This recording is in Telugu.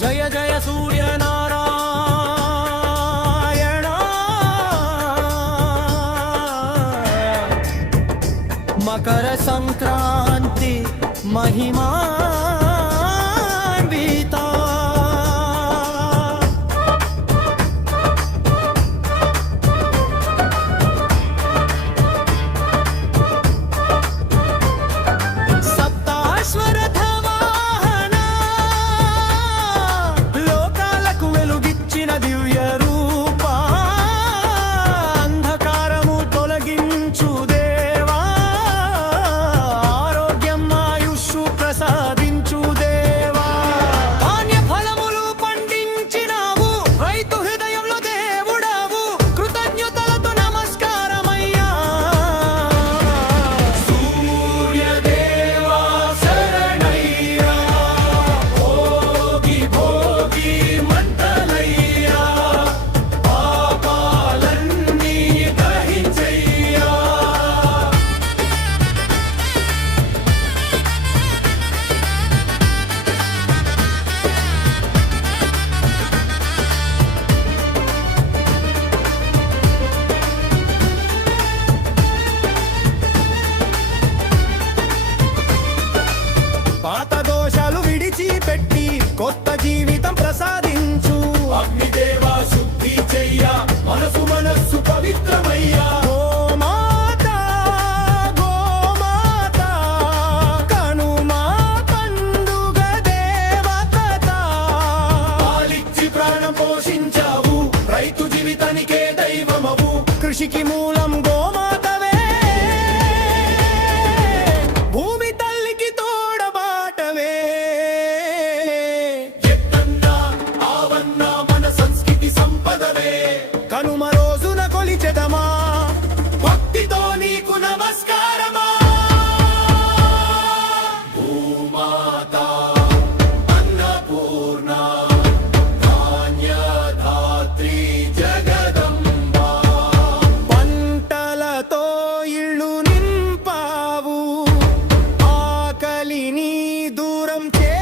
జయ జయ సూర్యనారాయణ మకర సంక్రాంతి మహిమా కొత్త జీవితం ప్రసాదించు అగ్నిదేవా శుద్ధి చెయ్య మనసు పవిత్రమయ్యా గోమాత గోమాత కనుమా పండుగ దేవత పాలిచ్చి ప్రాణం పోషించావు రైతు జీవితానికే దైవమవు కృషికి మూలం గోమాతవే భూమి తల్లికి తోడబాటవే కనుమ రోజున కొలిచెదమా భక్తితో నీకు నమస్కారమా భూమాత అన్నపూర్ణ ధాన్యధాత్రి జగదంబా పంటలతో ఇళ్ళు నింపావు ఆకలిని దూరం చే